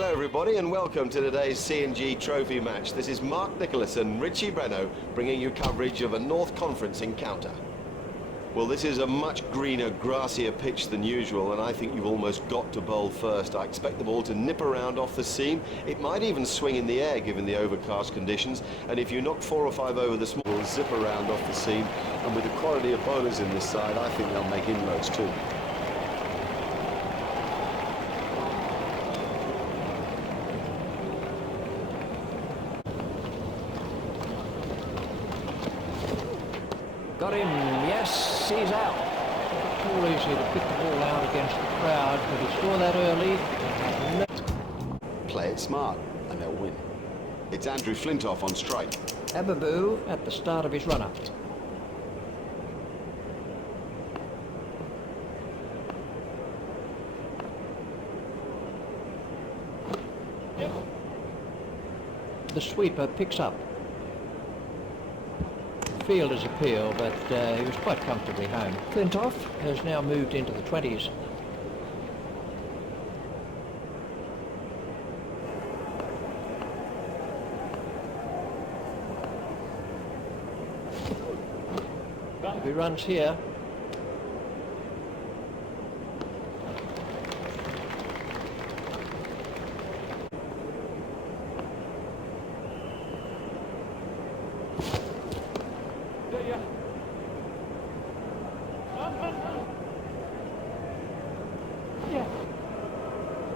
Hello everybody and welcome to today's C&G Trophy match. This is Mark Nicholas and Richie Breno bringing you coverage of a North Conference encounter. Well, this is a much greener, grassier pitch than usual, and I think you've almost got to bowl first. I expect the ball to nip around off the seam. It might even swing in the air given the overcast conditions, and if you knock 4 or 5 over the small, it'll zip around off the seam, and with the quality of bowlers in this side, I think they'll make inroads too. Got him, yes, he's out. It's all easy to pick the ball out against the crowd, but he scored that early. Play it smart, and they'll win. It's Andrew Flintoff on strike. Ababu at the start of his run-up. The sweeper picks up. Fielder's appeal, but he was quite comfortably home. Flintoff has now moved into the 20s. If he runs here,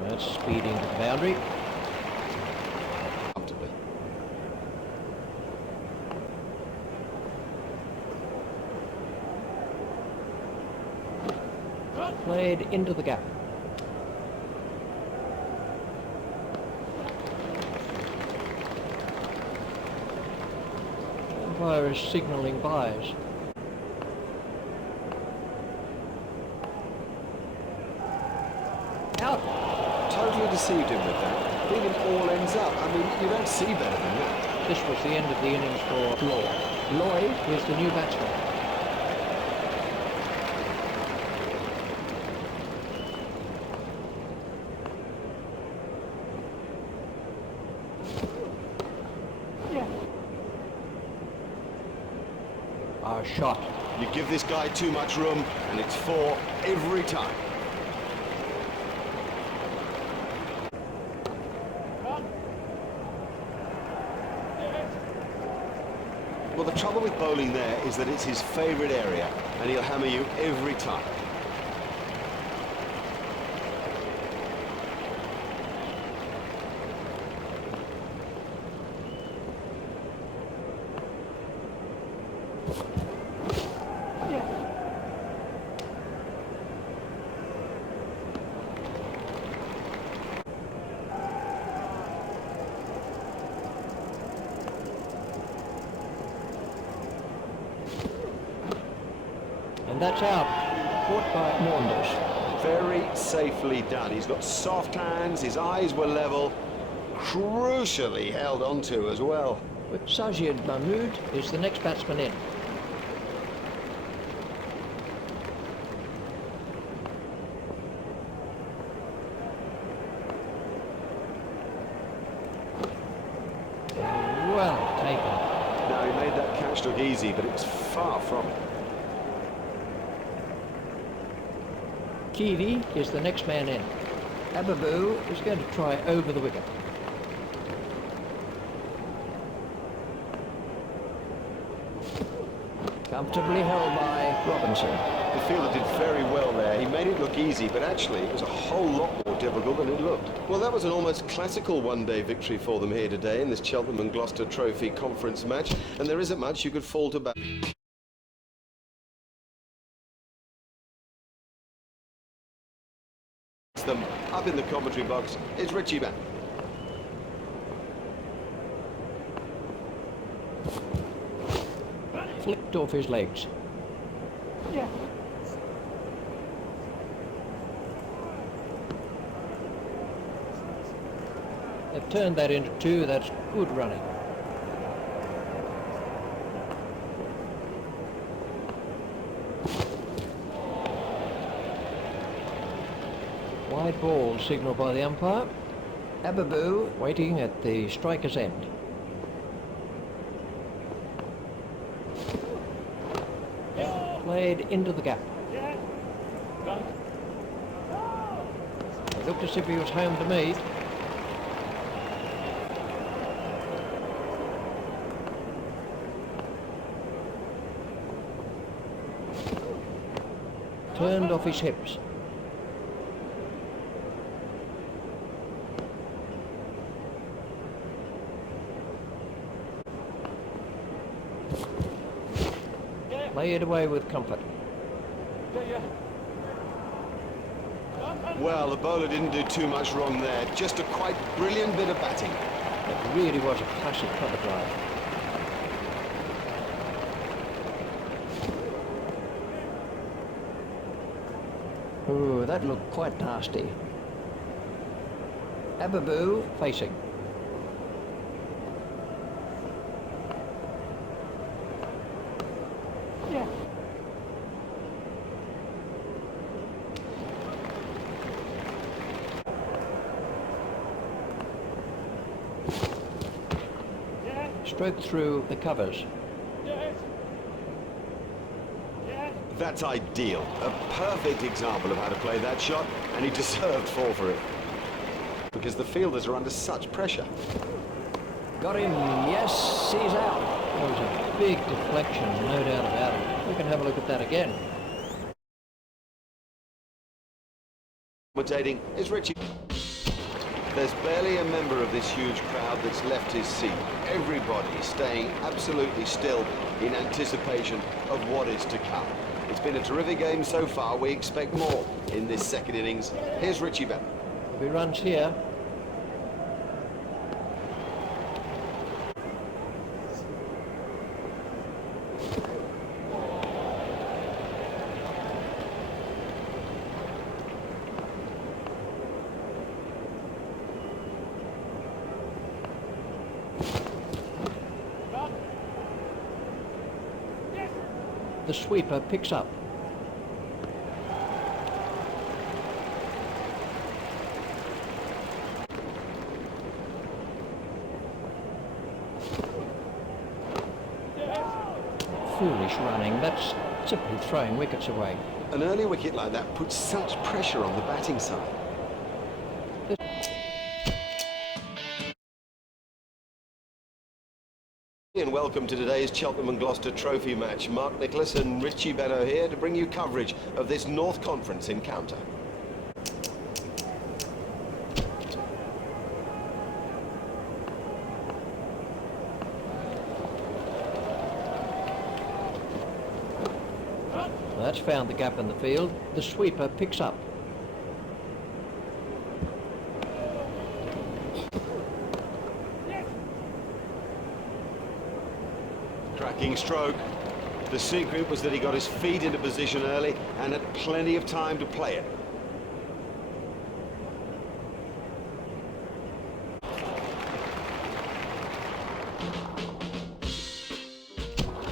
that's speeding to the boundary. Comfortably. Played into the gap. Umpire is signalling byes. Out. Totally deceived him with that. I think it all ends up. I mean, you don't see better than that. This was the end of the innings for Lloyd. Lloyd is the new batsman. Our shot. You give this guy too much room, and it's 4 every time. Well, the trouble with bowling there is that it's his favourite area, and he'll hammer you every time. And that's out. Caught by Maunders. Very safely done. He's got soft hands, his eyes were level, crucially held onto as well. But Sajid Mahmood is the next batsman in. Well taken. Now, he made that catch look easy, but it was far from it. Keevy is the next man in. Ababu is going to try over the wicket. Comfortably held by Robinson. The fielder did very well there. He made it look easy, but actually it was a whole lot more difficult than it looked. Well, that was an almost classical one-day victory for them here today in this Cheltenham and Gloucester Trophy conference match, and there isn't much you could fault about. Them up in the commentary box is Richie Breno. Flicked off his legs. They've turned that into 2. That's good running. Wide ball signalled by the umpire. Ababoo waiting at the striker's end. Played into the gap. It looked as if he was home to meet. Turned off his hips. Play it away with comfort. Well, the bowler didn't do too much wrong there. Just a quite brilliant bit of batting. It really was a classic cover drive. Ooh, that looked quite nasty. Ababoo facing. Stroke through the covers. That's ideal. A perfect example of how to play that shot, and he deserved 4 for it. Because the fielders are under such pressure. Got him, yes, he's out. That was a big deflection, no doubt about it. We can have a look at that again. Commentating is Richie. There's barely a member of this huge crowd that's left his seat. Everybody is staying absolutely still in anticipation of what is to come. It's been a terrific game so far. We expect more in this second innings. Here's Richie Bell. There'll be runs here. The sweeper picks up. Foolish running, that's simply throwing wickets away. An early wicket like that puts such pressure on the batting side. And welcome to today's Cheltenham and Gloucester Trophy match. Mark Nicholas and Richie Benno here to bring you coverage of this North Conference encounter. That's found the gap in the field. The sweeper picks up. Cracking stroke. The secret was that he got his feet into position early and had plenty of time to play it.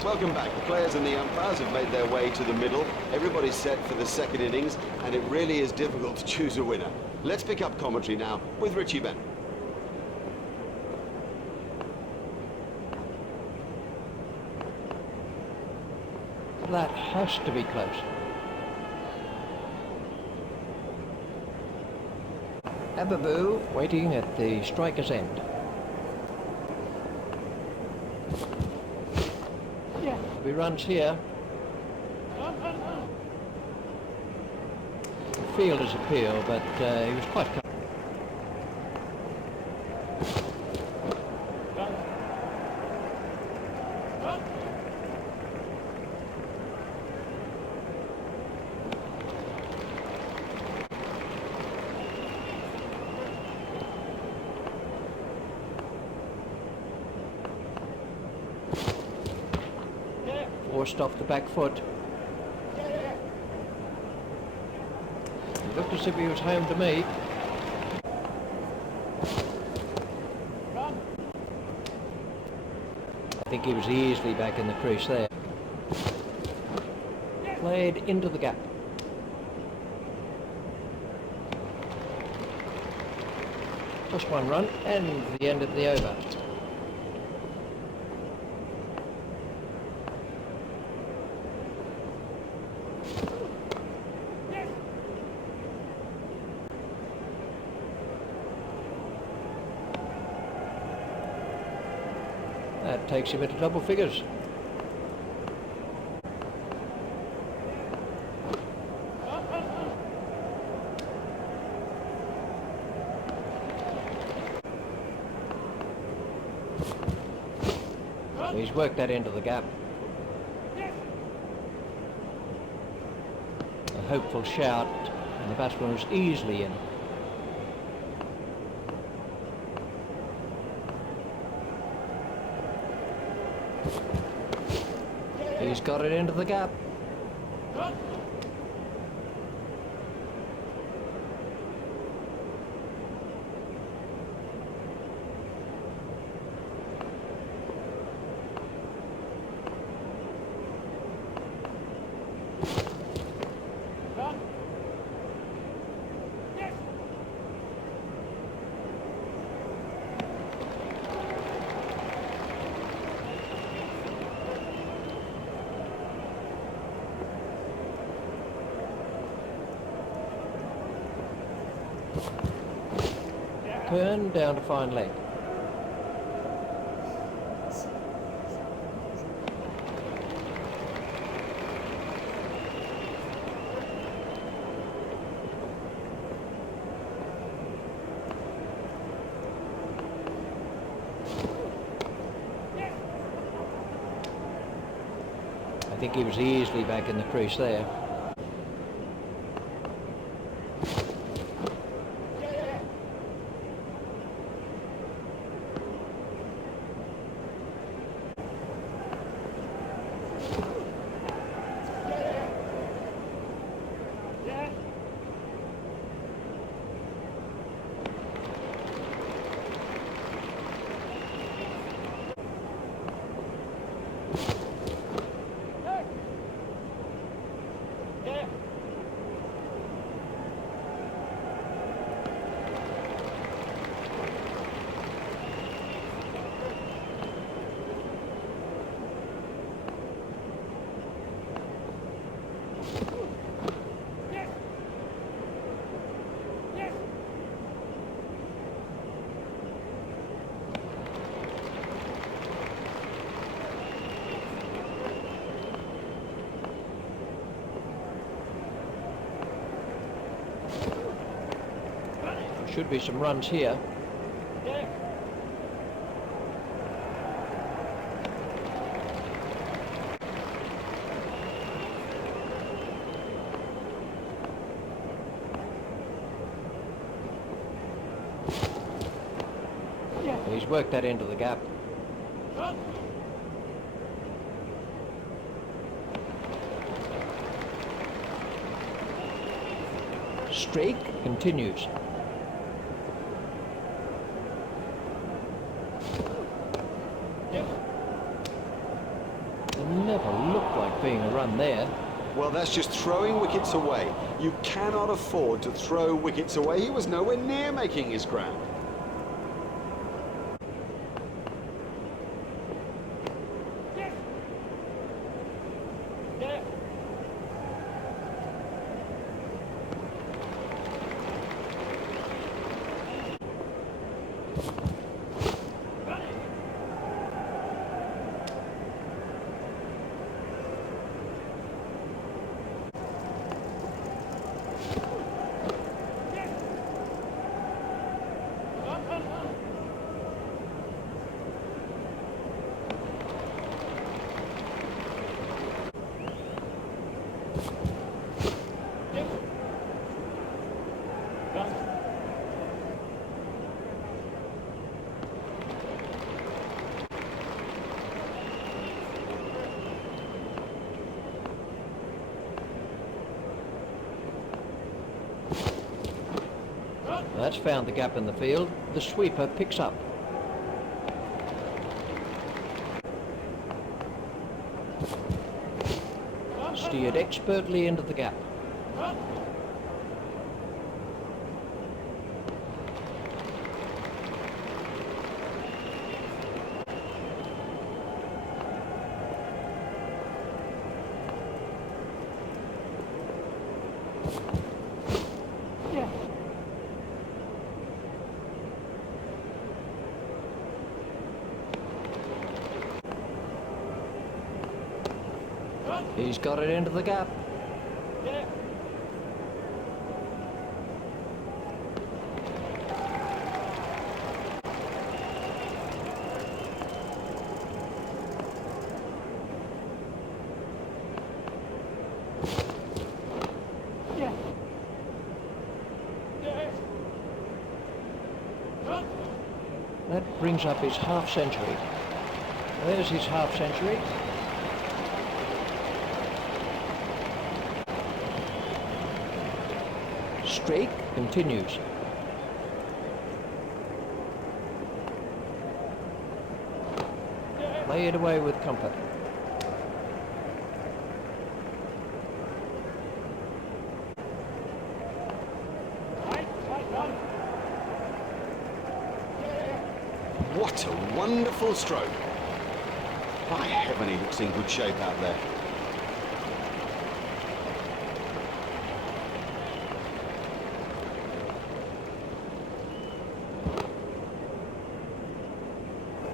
Welcome back. The players and the umpires have made their way to the middle. Everybody's set for the second innings, and it really is difficult to choose a winner. Let's pick up commentary now with Richie Benno. That has to be close. Ababoo waiting at the striker's end. There'll be runs here. The fielder's appeal, but he was quite comfortable. Forced off the back foot. It looked as if he was home to meet. I think he was easily back in the crease there. Played into the gap. Just one run and the end of the over. That takes him into double figures. He's worked that into the gap. A hopeful shout, and the batsman was easily in. He's got it into the gap. Turn down to fine leg. I think he was easily back in the crease there. Should be some runs here. He's worked that into the gap. Streak continues. Never looked like being a run there. Well, that's just throwing wickets away. You cannot afford to throw wickets away. He was nowhere near making his ground. That's found the gap in the field. The sweeper picks up. Steered expertly into the gap. He's got it into the gap. That brings up his half century. There's his half century. Streak continues. Play it away with comfort. What a wonderful stroke. By heaven, he looks in good shape out there.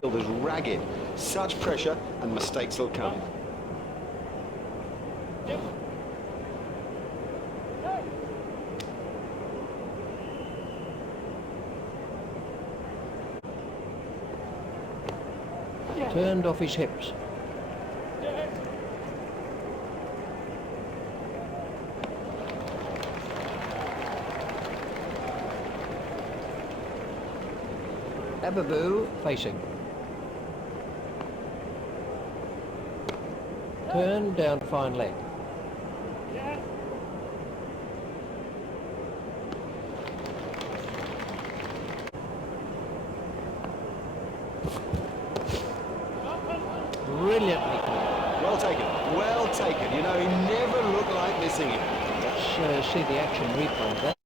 Fielder's ragged. Such pressure and mistakes will come. Turned off his hips. Ababoo facing. Turn down fine leg. Brilliantly caught. Well taken, well taken. You know, he never looked like missing it. Let's see the action replay of that.